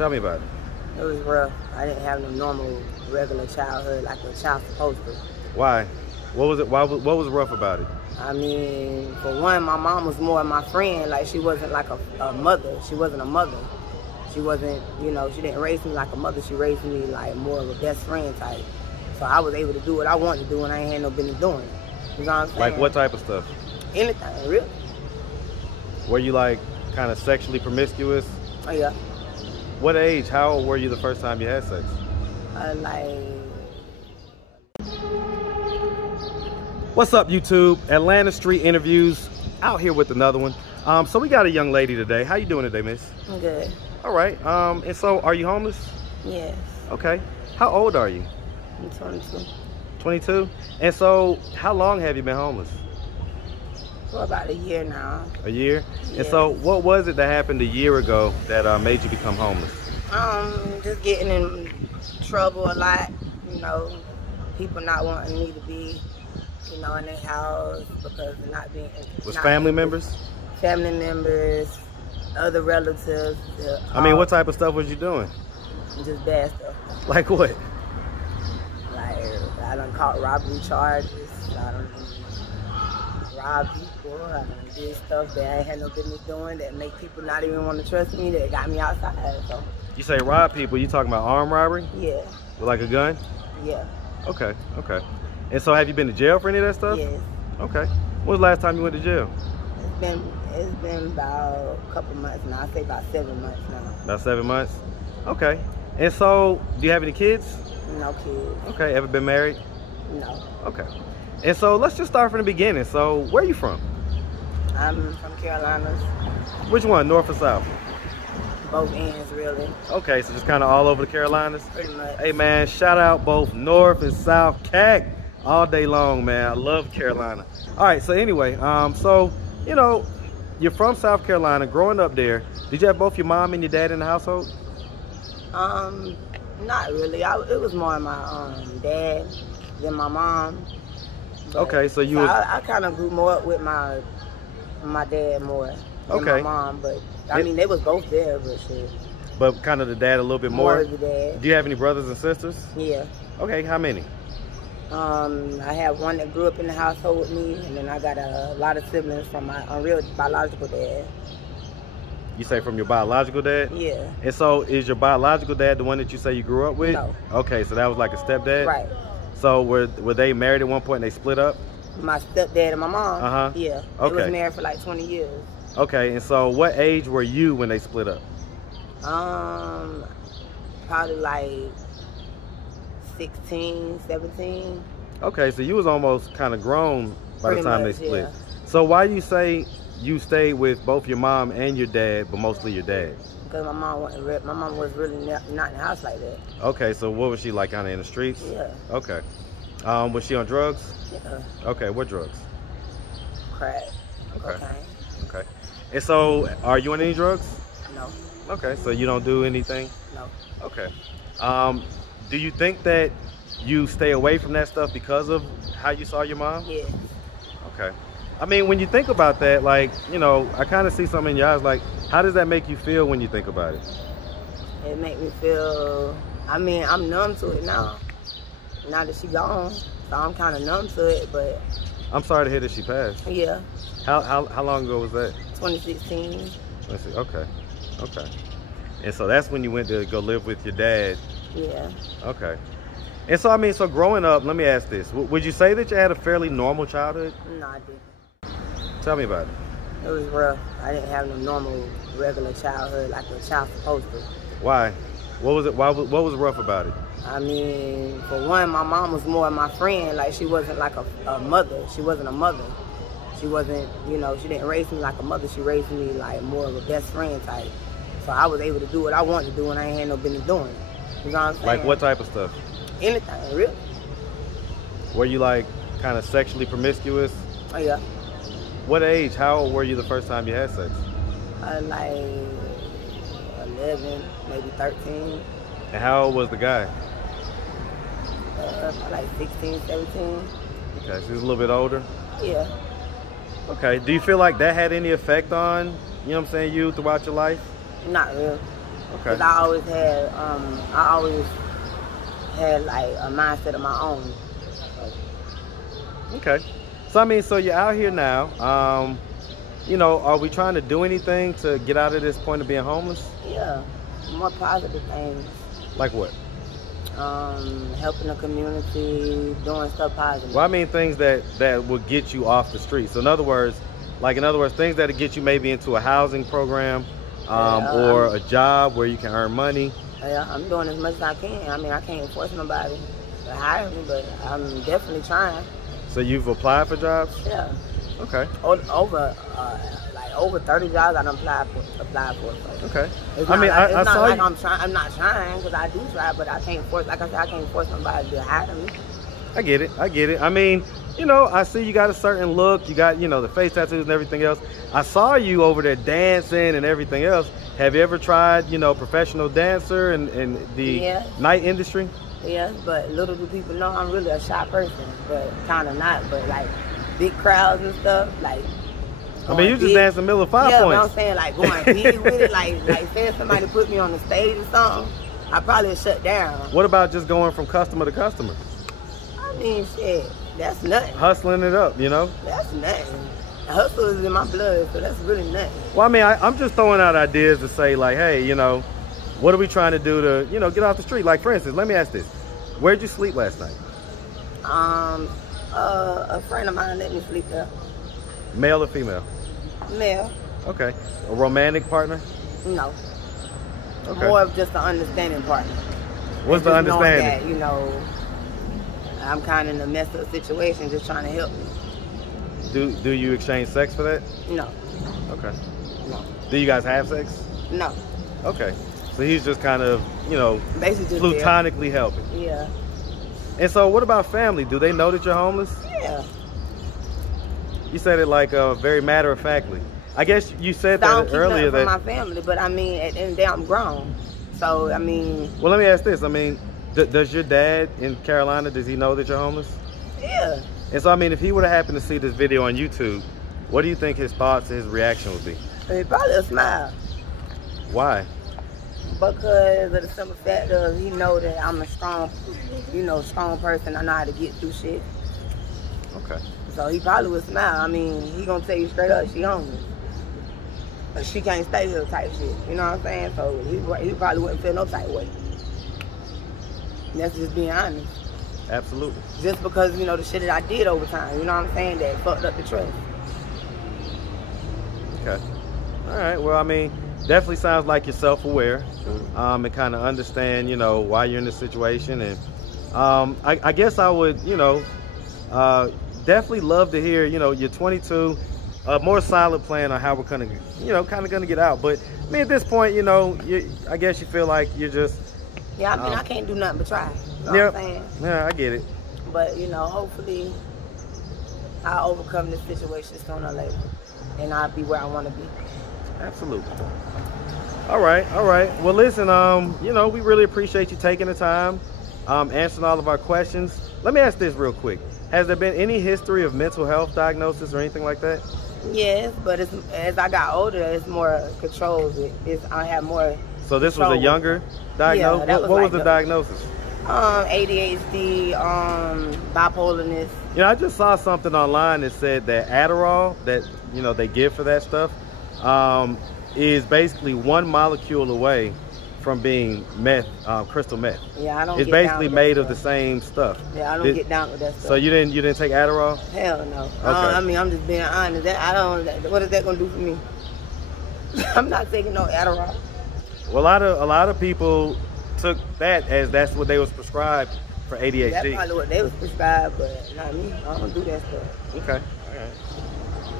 Tell me about it. It was rough. I didn't have no normal, regular childhood like a child's supposed to. Why? What was it? What was rough about it? I mean, for one, my mom was more my friend. Like, she wasn't like a mother. She wasn't a mother. She wasn't, you know, she didn't raise me like a mother. She raised me like more of a best friend type. So I was able to do what I wanted to do and I ain't had no business doing it. You know what I'm saying? Like what type of stuff? Anything, really. Were you like kind of sexually promiscuous? Oh, yeah. What age? How old were you the first time you had sex? What's up, YouTube? Atlanta Street Interviews, out here with another one. So we got a young lady today. How you doing today, miss? I'm good. All right. And so are you homeless? Yes. Okay. How old are you? I'm 22. 22? And so how long have you been homeless? For about a year now. A year? Yes. And so what was it that happened a year ago that made you become homeless? Just getting in trouble a lot, you know, people not wanting me to be, you know, in their house because of not being. Was family members? Family members, other relatives. I mean, what type of stuff was you doing? Just bad stuff. Like what? Like, I done caught robbery charges. I done robbed people. I done did stuff that I ain't had no business doing that make people not even want to trust me, that got me outside. So. You say rob people, you talking about armed robbery? Yeah. With like a gun? Yeah. Okay, okay. And so have you been to jail for any of that stuff? Yes. Okay. When was the last time you went to jail? It's been about a couple months now. I say about 7 months now. About 7 months? Okay. And so, do you have any kids? No kids. Okay. Ever been married? No. Okay. And so, let's just start from the beginning. So, where are you from? I'm from Carolinas. Which one, North or South? Both ends, really. Okay, so just kind of all over the Carolinas? Pretty much. Hey, man, shout out both North and South CAC all day long, man. I love Carolina. All right, so anyway, so, you know, you're from South Carolina, growing up there. Did you have both your mom and your dad in the household? Not really. It was more my dad than my mom. Okay, so you. I kind of grew more up with my dad more than my mom, but I mean they was both there, but shit. But kind of the dad a little bit more. More of the dad. Do you have any brothers and sisters? Yeah. Okay, how many? I have one that grew up in the household with me, and then I got a lot of siblings from my real biological dad. You say from your biological dad? Yeah. And so is your biological dad the one that you say you grew up with? No. Okay, so that was like a stepdad? Right. So were they married at one point and they split up? My stepdad and my mom? Uh-huh. Yeah. Okay. They was married for like 20 years. Okay, and so what age were you when they split up? Probably like 16, 17. Okay, so you was almost kind of grown by the time they split. Yeah. So why do you say you stayed with both your mom and your dad, but mostly your dad? Because my mom was really not in the house like that. Okay, so what was she like, kind of in the streets? Yeah. Okay. Was she on drugs? Yeah. Okay, what drugs? Crack. Okay. Cocaine. Okay. And so, are you on any drugs? No. Okay, so you don't do anything? No. Okay. Do you think that you stay away from that stuff because of how you saw your mom? Yeah. Okay. I mean, when you think about that, like, you know, I kind of see something in your eyes, like, how does that make you feel when you think about it? It make me feel, I mean, I'm numb to it now. Now that she gone, so I'm kind of numb to it, but. I'm sorry to hear that she passed. Yeah. How long ago was that? 2016. Okay. Okay. And so that's when you went to go live with your dad. Yeah. Okay. And so, I mean, so growing up, let me ask this. Would you say that you had a fairly normal childhood? No, I didn't. Tell me about it. It was rough. I didn't have no normal, regular childhood like a child's supposed to. Why? What was it? What was rough about it? I mean, for one, my mom was more my friend. Like, she wasn't like a mother. She wasn't a mother. She wasn't, you know, she didn't raise me like a mother. She raised me like more of a best friend type. So I was able to do what I wanted to do and I ain't had no business doing it. You know what I'm saying? Like what type of stuff? Anything, really. Were you like kind of sexually promiscuous? Oh, yeah. What age? How old were you the first time you had sex? Like 11, maybe 13. And how old was the guy? Like 16, 17. Okay, so he was a little bit older? Yeah. Okay, do you feel like that had any effect on, you know what I'm saying, you throughout your life? Not really. Okay. Because I always had like a mindset of my own. Okay. So I mean, so you're out here now. You know, are we trying to do anything to get out of this point of being homeless? Yeah, more positive things. Like what? Helping the community, doing stuff positive. Well, I mean things that would get you off the street. So in other words, things that would get you maybe into a housing program, or a job where you can earn money. Yeah, I'm doing as much as I can. I mean, I can't force nobody to hire me, but I'm definitely trying. So you've applied for jobs? Yeah. Okay. Over 30 jobs I done applied for. So. Okay. It's I mean, like, I saw you. I'm not trying because I do try, but I can't force. Like I said, I can't force somebody to hire me. I get it. I mean, you know, I see you got a certain look. You got, you know, the face tattoos and everything else. I saw you over there dancing and everything else. Have you ever tried, you know, professional dancer in the night industry? Yeah, but little do people know I'm really a shy person, but kind of not. But like big crowds and stuff, like. I mean, you just danced in the middle of 5 points. Yeah, but I'm saying like going big with it, like saying somebody put me on the stage or something, I probably shut down. What about just going from customer to customer? I mean, shit, that's nothing. Hustling it up, you know? That's nothing. Hustle is in my blood, so that's really nothing. Well, I mean, I'm just throwing out ideas to say like, hey, you know, what are we trying to do to, you know, get off the street? Like, for instance, let me ask this. Where'd you sleep last night? A friend of mine let me sleep there. Male or female? Male. Okay. A romantic partner? No. Okay. More of just an understanding partner. What's the understanding? That, you know, I'm kind of in a messed up situation, just trying to help me. Do you exchange sex for that? No. Okay. No. Do you guys have sex? No. Okay. So he's just kind of, you know, basically platonically helping. Yeah. And so what about family? Do they know that you're homeless? Yeah. You said it like very matter-of-factly. I guess you said that earlier that... my family, but I mean, at the end of the day, I'm grown. So, I mean... Well, let me ask this. I mean, does your dad in Carolina, does he know that you're homeless? Yeah. And so, I mean, if he would have happened to see this video on YouTube, what do you think his thoughts and his reaction would be? He'd probably a smile. Why? Because of the simple fact of he know that I'm a strong, strong person. I know how to get through shit. Okay. So he probably would smile. I mean, he gonna tell you straight up, she homeless. But she can't stay here type shit. You know what I'm saying? So he probably wouldn't feel no type way. And that's just being honest. Absolutely. Just because, you know, the shit that I did over time, you know what I'm saying, that fucked up the trust. Okay. All right. Well, I mean, definitely sounds like you're self-aware, and kind of understand, you know, why you're in this situation. And I guess I would, you know, definitely love to hear, you know, you're 22, a more solid plan on how we're gonna, you know, kind of gonna get out. But I mean, at this point, you know, I guess you feel like you're just. Yeah, I mean, I can't do nothing but try. You know what I'm saying? Yeah, I get it. But, you know, hopefully I'll overcome this situation sooner or later. And I'll be where I want to be. Absolutely. All right. Well, listen, you know, we really appreciate you taking the time, answering all of our questions. Let me ask this real quick. Has there been any history of mental health diagnosis or anything like that? Yes, but as I got older, it's more controlled. I have more. So this was a younger diagnosis? Yeah, what was the diagnosis? ADHD, bipolarness. You know, I just saw something online that said that Adderall that, you know, they give for that stuff is basically 1 molecule away from being meth, crystal meth. Yeah, I don't. It's basically made of the same stuff. Yeah, I don't get down with that stuff. So you didn't take Adderall? Hell no. Okay. I mean, I'm just being honest. What is that gonna do for me? I'm not taking no Adderall. Well, a lot of people took that as that's what they was prescribed for ADHD. That's probably what they was prescribed, but not me. I don't do that stuff. Okay.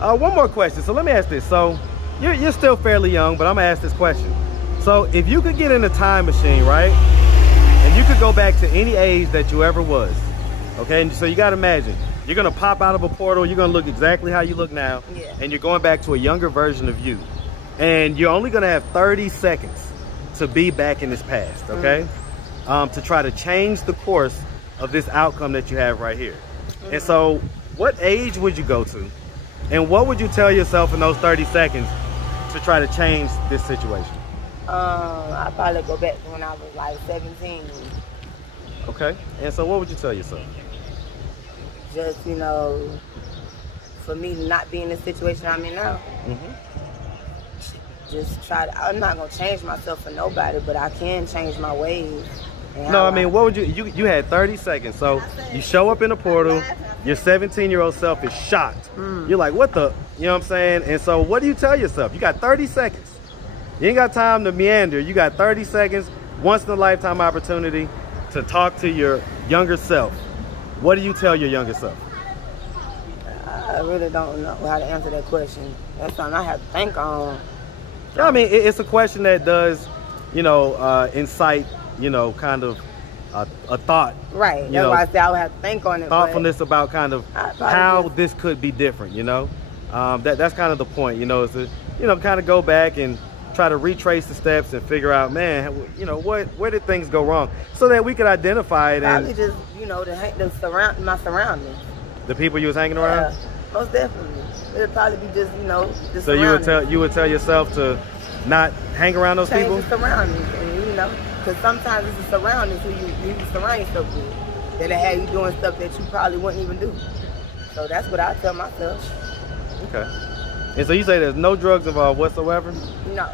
All right. One more question. So let me ask this. So you're still fairly young, but I'm gonna ask this question. So if you could get in a time machine, right, and you could go back to any age that you ever was, okay? And so you gotta imagine, you're gonna pop out of a portal, you're gonna look exactly how you look now, and you're going back to a younger version of you. And you're only gonna have 30 seconds to be back in this past, okay? To try to change the course of this outcome that you have right here. And so what age would you go to? And what would you tell yourself in those 30 seconds to try to change this situation? I probably go back to when I was like 17. Okay. And so what would you tell yourself? Just, you know, for me to not be in the situation I'm in now. Just try to, I'm not going to change myself for nobody, but I can change my ways. No, I mean, what would you had 30 seconds. So you show up in the portal, your 17-year-old self is shocked. You're like, what the, you know what I'm saying? And so what do you tell yourself? You got 30 seconds. You ain't got time to meander. You got 30 seconds, once in a lifetime opportunity to talk to your younger self. What do you tell your younger self? I really don't know how to answer that question. That's something I have to think on. Yeah, I mean, it's a question that does, you know, incite, you know, kind of a thought. Right. That's why I say I would have to think on it. Thoughtfulness about kind of how this could be different, you know. That's kind of the point, you know, is to, you know, kind of go back and try to retrace the steps and figure out, man, you know, where did things go wrong, so that we could identify it. Probably and just, you know, my surroundings. The people you was hanging around. Yeah, most definitely. It'd probably be just, you know, the So you would tell yourself to not hang around those people. Change the surroundings, and you know, because sometimes it's the surroundings who you surround yourself with that'll have you doing stuff that you probably wouldn't even do. So that's what I tell myself. Okay. And so you say there's no drugs involved whatsoever? No.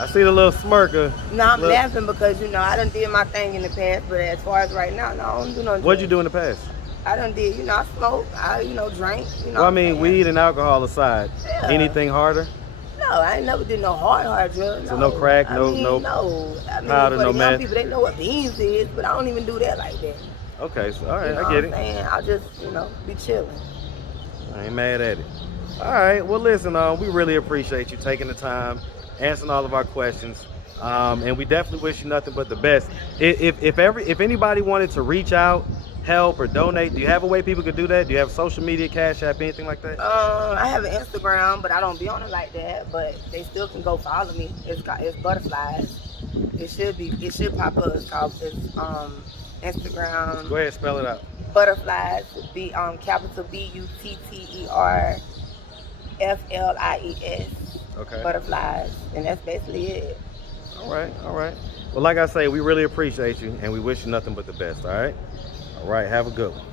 I see the little smirker. No, I'm laughing because, you know, I done did my thing in the past, but as far as right now, no, I don't do no drugs. What'd you do in the past? I done did, you know, I smoke, I, you know, drink, you know. Well, I mean, weed and alcohol aside, anything harder? No, I ain't never did no hard drugs. So no crack, no powder, no meth? Young people, they know what beans is, but I don't even do that like that. Okay, so all right, You know I get it. I'll just, you know, be chilling. I ain't mad at it. All right, well, listen, we really appreciate you taking the time, answering all of our questions, and we definitely wish you nothing but the best. If anybody wanted to reach out, help, or donate, do you have a way people could do that? Do you have social media, Cash App, anything like that? I have an Instagram, but I don't be on it like that. But they still can go follow me. It's butterflies. It should pop up. It's Instagram. Go ahead, spell it out. Butterflies. Capital BUTTERFLIES. Okay. Butterflies, and that's basically it. All right. Well, like I say, we really appreciate you, and we wish you nothing but the best. All right. Have a good one.